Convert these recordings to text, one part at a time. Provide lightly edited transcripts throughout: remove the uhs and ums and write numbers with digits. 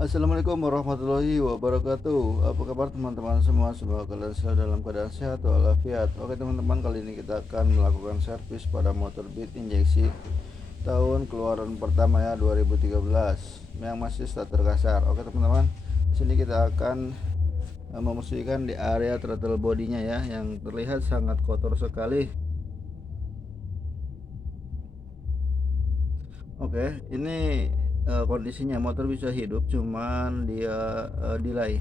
Assalamualaikum warahmatullahi wabarakatuh. Apa kabar teman-teman semua? Semoga kalian selalu dalam keadaan sehat walafiat. Oke teman-teman, kali ini kita akan melakukan servis pada motor Beat injeksi tahun keluaran pertama ya, 2013, yang masih starter kasar. Oke teman-teman, di sini kita akan membersihkan di area throttle bodinya ya, yang terlihat sangat kotor sekali. Oke, ini kondisinya motor bisa hidup, cuman dia delay,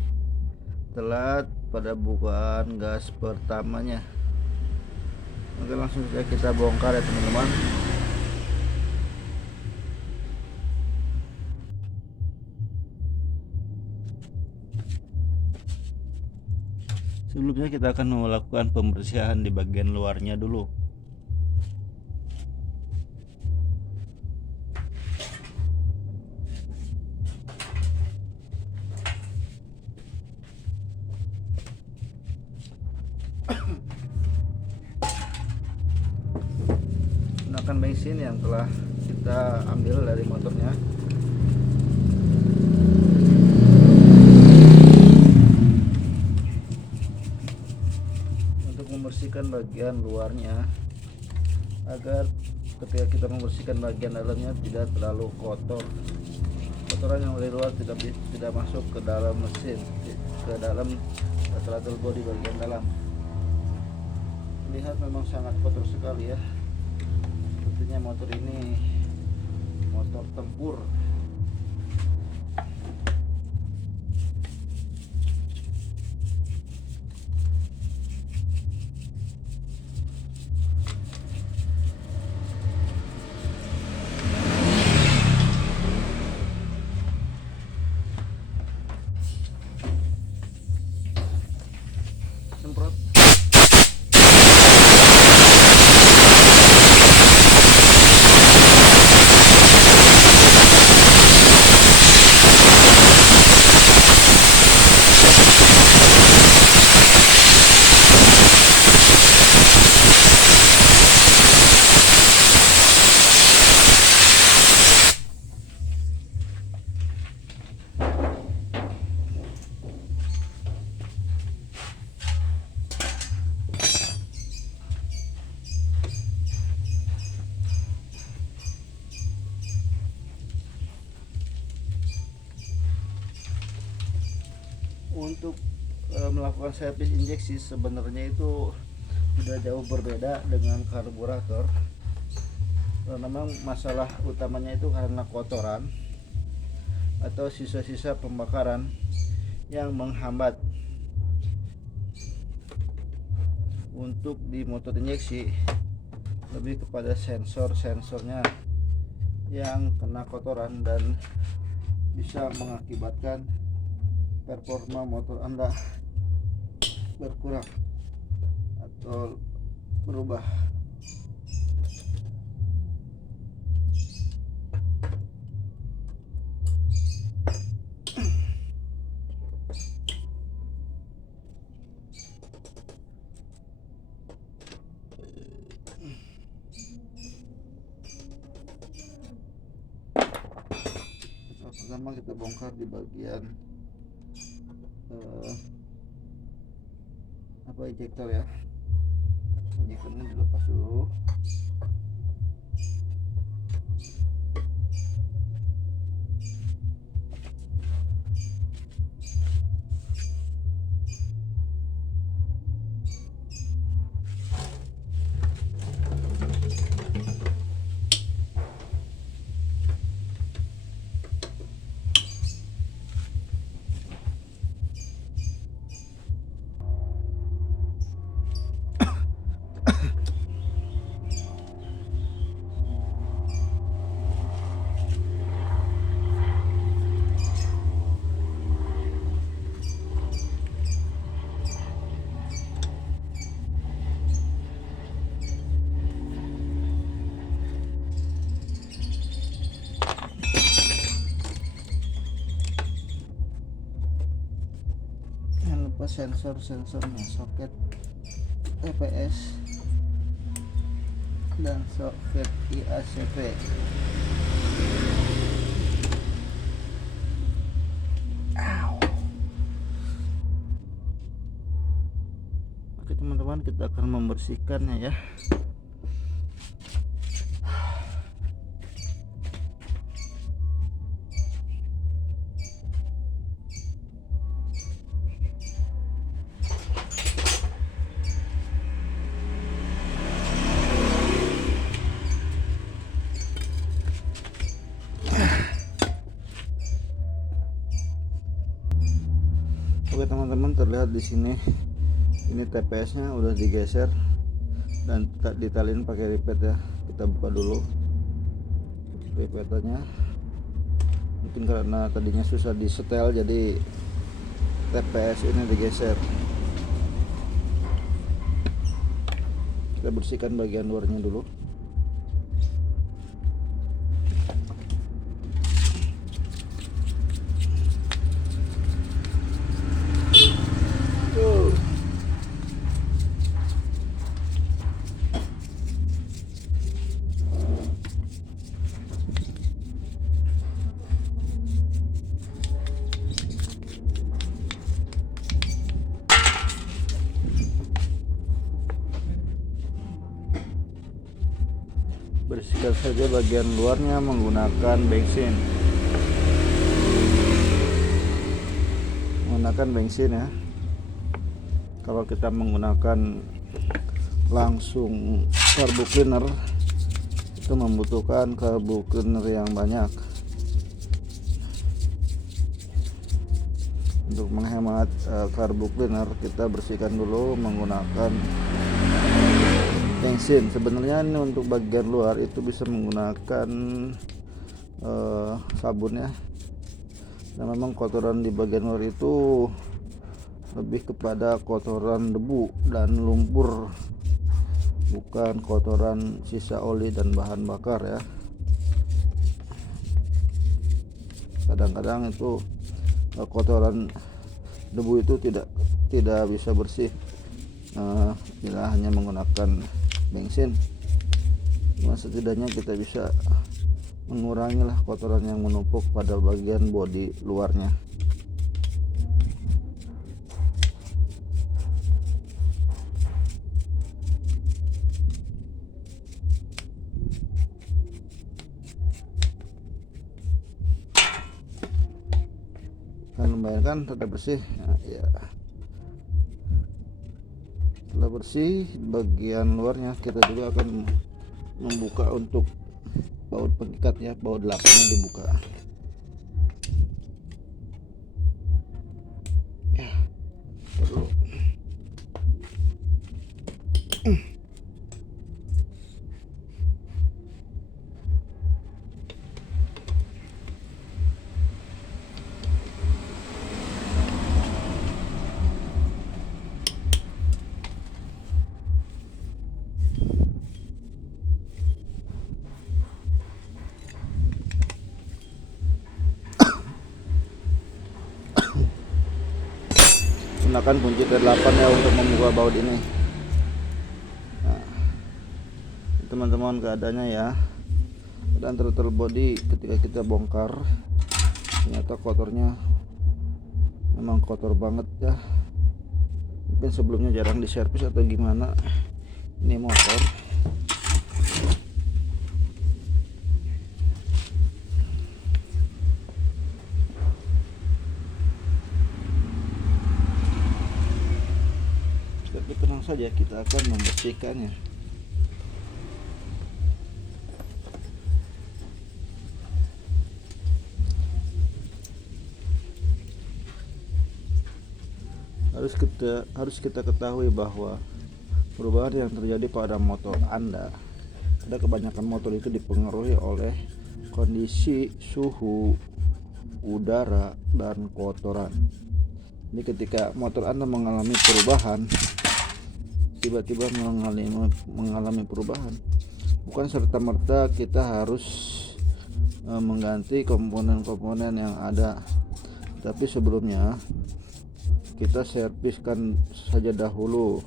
telat pada bukaan gas pertamanya. Oke, langsung saja kita bongkar ya teman-teman. Sebelumnya kita akan melakukan pembersihan di bagian luarnya dulu. Gunakan bensin yang telah kita ambil dari motornya. Untuk membersihkan bagian luarnya, agar ketika kita membersihkan bagian dalamnya tidak terlalu kotor. Kotoran yang dari luar tidak masuk ke dalam mesin, ke dalam throttle body bagian dalam. Lihat memang sangat kotor sekali ya. Sepertinya motor ini motor tempur. Semprot. Untuk melakukan servis injeksi sebenarnya itu tidak jauh berbeda dengan karburator. Memang masalah utamanya itu karena kotoran atau sisa-sisa pembakaran yang menghambat. Untuk di motor injeksi lebih kepada sensornya yang kena kotoran dan bisa mengakibatkan performa motor Anda berkurang atau berubah. Pertama kita bongkar di bagian injektor ya. Injektornya dilepas dulu. Sensor-sensornya, soket EPS dan soket IACP. teman-teman, kita akan membersihkannya ya. Oke teman-teman, terlihat di sini ini TPS-nya udah digeser dan ditalin pakai ripet ya. Kita buka dulu ripetannya. Mungkin karena tadinya susah disetel jadi TPS ini digeser. Kita bersihkan bagian luarnya dulu. Bersihkan saja bagian luarnya menggunakan bensin. Ya. Kalau kita menggunakan langsung carbo cleaner itu membutuhkan carbo cleaner yang banyak. Untuk menghemat carbo cleaner, kita bersihkan dulu menggunakan bensin. Sebenarnya ini untuk bagian luar itu bisa menggunakan sabun ya. Nah, memang kotoran di bagian luar itu lebih kepada kotoran debu dan lumpur, bukan kotoran sisa oli dan bahan bakar ya. Kadang-kadang itu kotoran debu itu tidak bisa bersih bila hanya menggunakan bensin. Cuma setidaknya kita bisa mengurangi lah kotoran yang menumpuk pada bagian bodi luarnya. Kan lumayan kan, tetap bersih ya. Setelah bersih bagian luarnya, kita juga akan membuka untuk baut pengikat ya. Baut 8-nya dibuka ya. Gunakan kunci T8 ya untuk membuka baut ini. Nah, teman-teman, keadaannya ya. Dan throttle body ketika kita bongkar, ternyata kotornya memang kotor banget ya. Mungkin sebelumnya jarang diservis atau gimana. Ini motor tenang saja, kita akan membersihkannya. Harus kita ketahui bahwa perubahan yang terjadi pada motor Anda, ada kebanyakan motor itu dipengaruhi oleh kondisi suhu udara dan kotoran. Ini ketika motor Anda mengalami perubahan, tiba-tiba mengalami perubahan, bukan serta-merta kita harus mengganti komponen-komponen yang ada, tapi sebelumnya kita serviskan saja dahulu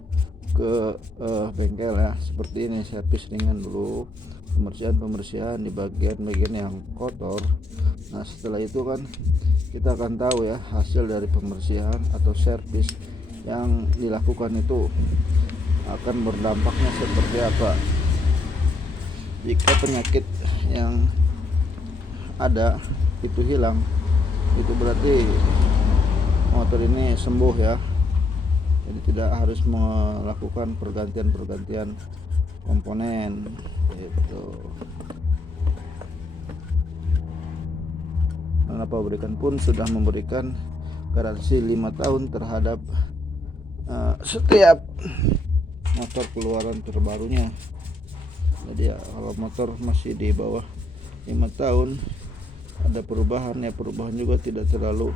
ke bengkel ya. Seperti ini, servis ringan dulu, pembersihan di bagian-bagian yang kotor. Nah, setelah itu kan kita akan tahu ya hasil dari pembersihan atau servis yang dilakukan itu akan berdampaknya seperti apa. Jika penyakit yang ada itu hilang, itu berarti motor ini sembuh ya. Jadi tidak harus melakukan pergantian komponen gitu. Karena pabrikan pun sudah memberikan garansi 5 tahun terhadap setiap motor keluaran terbarunya. Jadi ya, kalau motor masih di bawah 5 tahun ada perubahan ya, perubahan juga tidak terlalu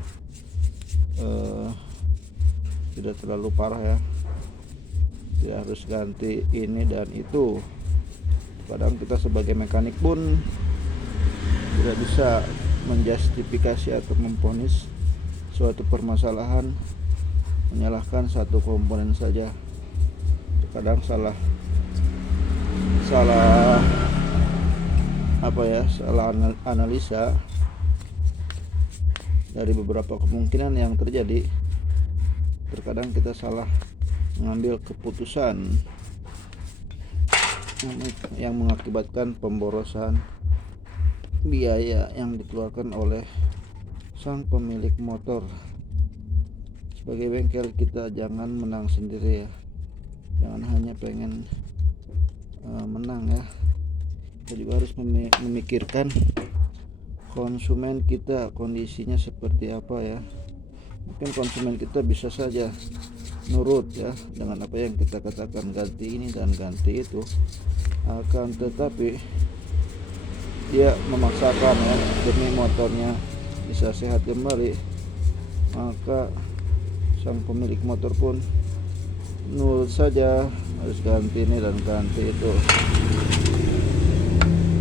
parah ya. Tidak harus ganti ini dan itu. Kadang kita sebagai mekanik pun tidak bisa menjustifikasi atau memvonis suatu permasalahan menyalahkan satu komponen saja. Kadang salah analisa dari beberapa kemungkinan yang terjadi. Terkadang kita salah mengambil keputusan yang mengakibatkan pemborosan biaya yang dikeluarkan oleh sang pemilik motor. Sebagai bengkel kita jangan menang sendiri ya, jangan hanya pengen menang ya. Kita juga harus memikirkan konsumen kita kondisinya seperti apa ya. Mungkin konsumen kita bisa saja nurut ya dengan apa yang kita katakan, ganti ini dan ganti itu, akan tetapi dia memaksakan ya demi motornya bisa sehat kembali, maka sang pemilik motor pun nurut saja, harus ganti ini dan ganti itu.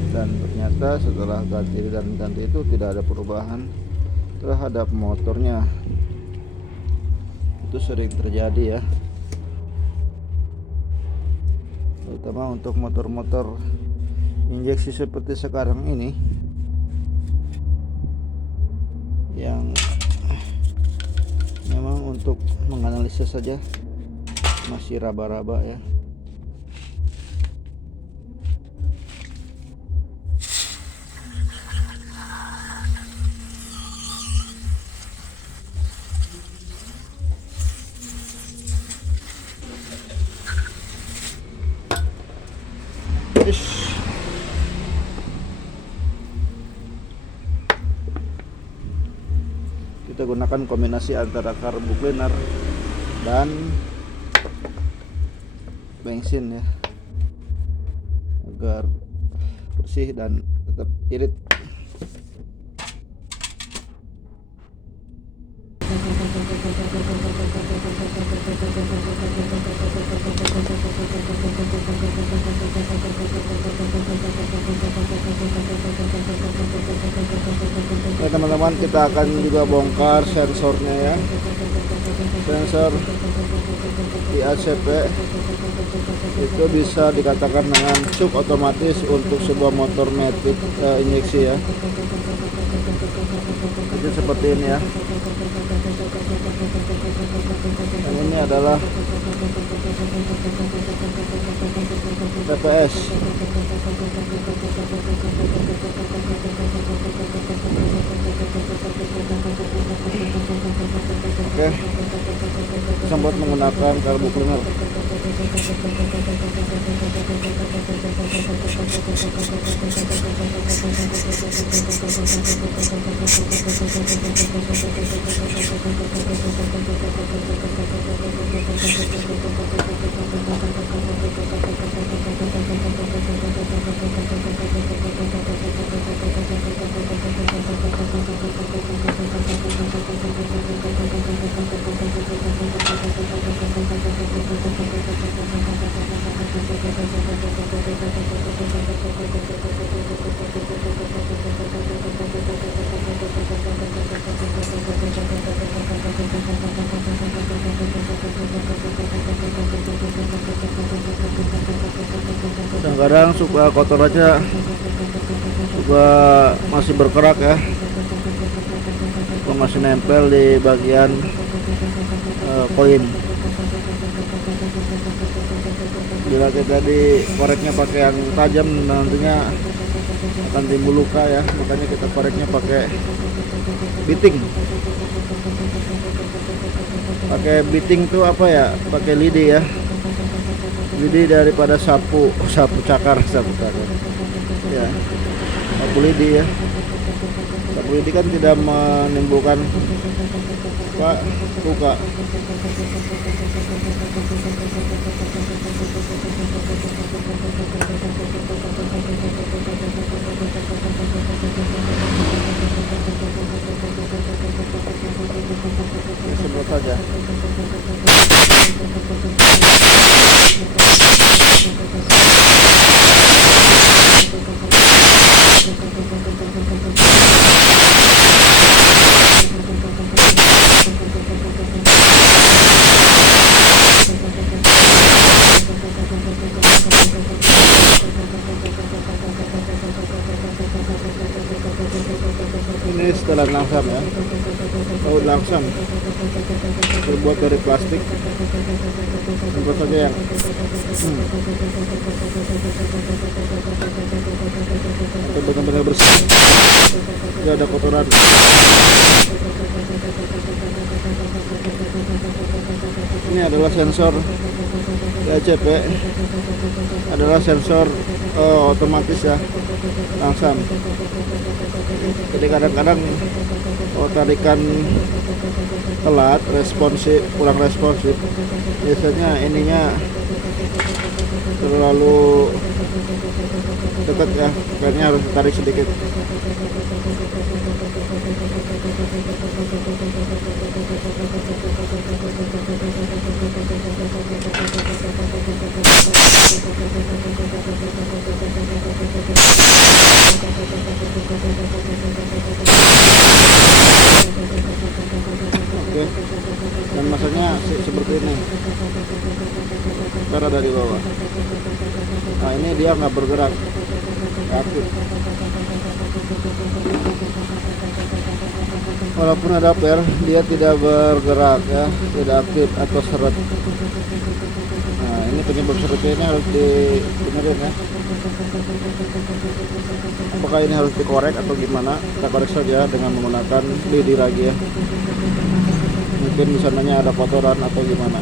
Dan ternyata setelah ganti dan ganti itu tidak ada perubahan terhadap motornya. Itu sering terjadi ya, terutama untuk motor-motor injeksi seperti sekarang ini yang memang untuk menganalisa saja masih raba-raba ya. Kita gunakan kombinasi antara karbu cleaner dan bensin ya, agar bersih dan tetap irit. Oke teman-teman, kita akan juga bongkar sensornya ya, sensor di ACP itu bisa dikatakan dengan sub otomatis untuk sebuah motor matic injeksi ya. Jadi seperti ini ya. Dan ini adalah TPS. Oke, sempat menggunakan karbu cleaner. Kadang-kadang suka kotor aja, suka masih berkerak ya, suka masih nempel di bagian koin. Bila kita dikoreknya pakai yang tajam nantinya akan timbul luka ya, makanya kita koreknya pakai biting. Pakai biting tuh apa ya, pakai lidi ya, lidi daripada sapu cakar ya, sapu lidi ya. Sapu lidi kan tidak menimbulkan luka. Semprot saja. Ini setelan langsam ya, baut langsam terbuat dari plastik. Semprot saja yang sampai benar-benar bersih, tidak ada kotoran. Ini adalah sensor DACP, adalah sensor otomatis ya, langsam. Jadi kadang-kadang kalau tarikan telat, kurang responsif, biasanya ininya terlalu dekat ya, kayaknya harus tarik sedikit. Oke, dan masanya seperti ini, cara dari bawah. Nah ini dia nggak bergerak, aktif. Walaupun ada per, dia tidak bergerak ya, tidak aktif atau seret. Nah ini penyebab seretnya, ini harus dibenerin ya. Apakah ini harus dikorek atau gimana? Kita korek saja dengan menggunakan lidi lagi ya. Mungkin di sananya ada kotoran atau gimana.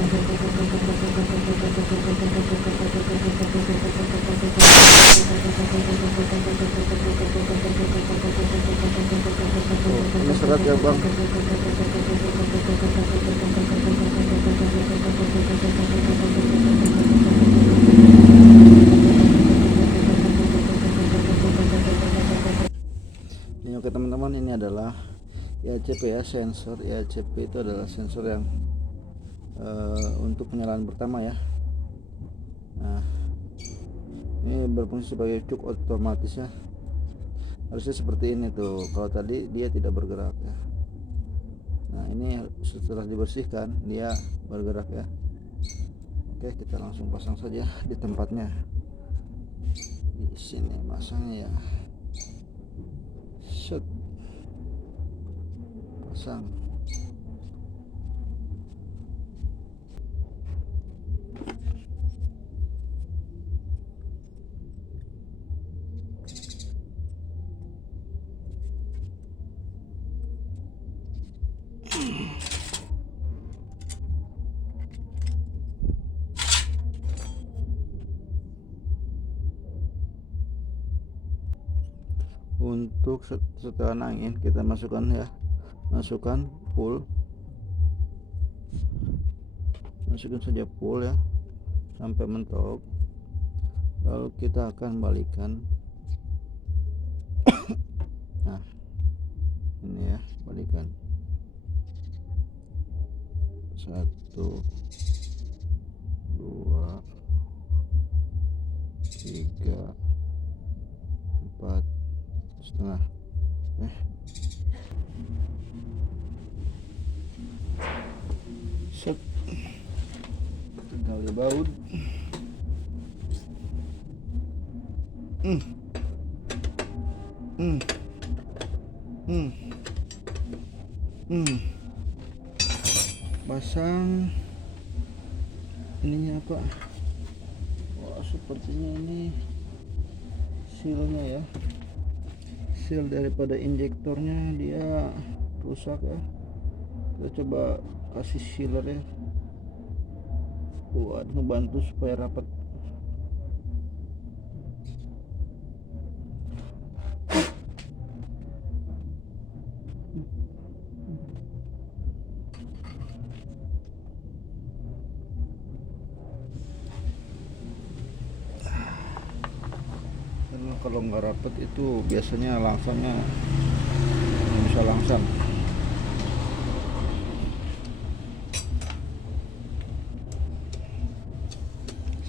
Ini seret ya bang. Ini oke teman-teman, ini adalah IACP ya, sensor IACP itu adalah sensor yang untuk penyalaan pertama ya. Nah ini berfungsi sebagai cuk otomatis ya, harusnya seperti ini tuh. Kalau tadi dia tidak bergerak ya. Nah ini setelah dibersihkan dia bergerak ya. Oke, kita langsung pasang saja di tempatnya. Di sini masangnya ya. Set. Pasang. Untuk setelan angin kita masukkan ya, masukkan masukin saja full ya sampai mentok, lalu kita akan balikan. Nah ini ya, balikan 1 2 3 4 setengah. Set, tinggal dibaut. Pasang ininya apa, sepertinya ini sealnya ya, seal daripada injektornya dia rusak ya. Kita coba kasih sealer ya buat ngebantu supaya rapat. Karena kalau nggak rapat itu biasanya langsungnya nggak bisa langsung.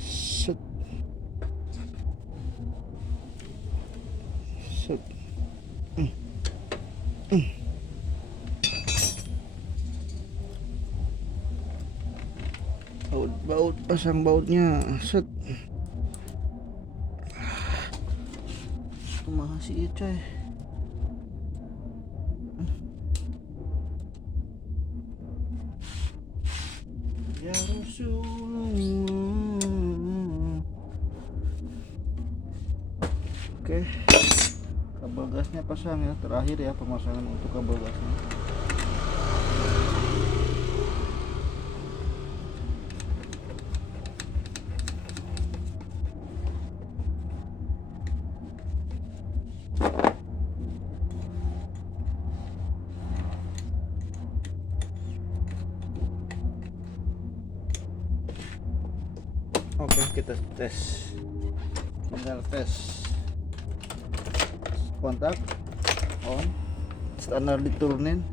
Set. Set. Baut pasang bautnya. Set. Kumaha sih coy. Ya Rasulullah. Oke, kabel gasnya pasang ya, terakhir ya pemasangan untuk kabel gasnya. Oke, kita tes, tinggal tes kontak on, standar diturunin.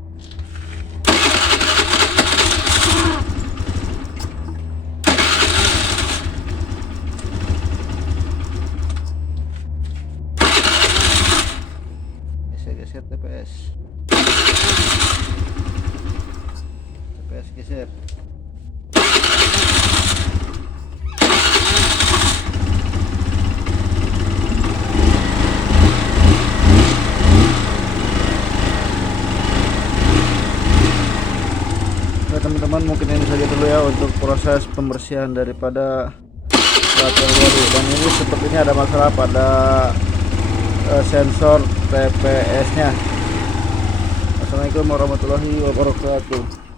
Geser TPS geser. Teman-teman, mungkin ini saja dulu ya untuk proses pembersihan daripada starter baru. Dan ini sepertinya ada masalah pada sensor TPS nya. Assalamualaikum warahmatullahi wabarakatuh.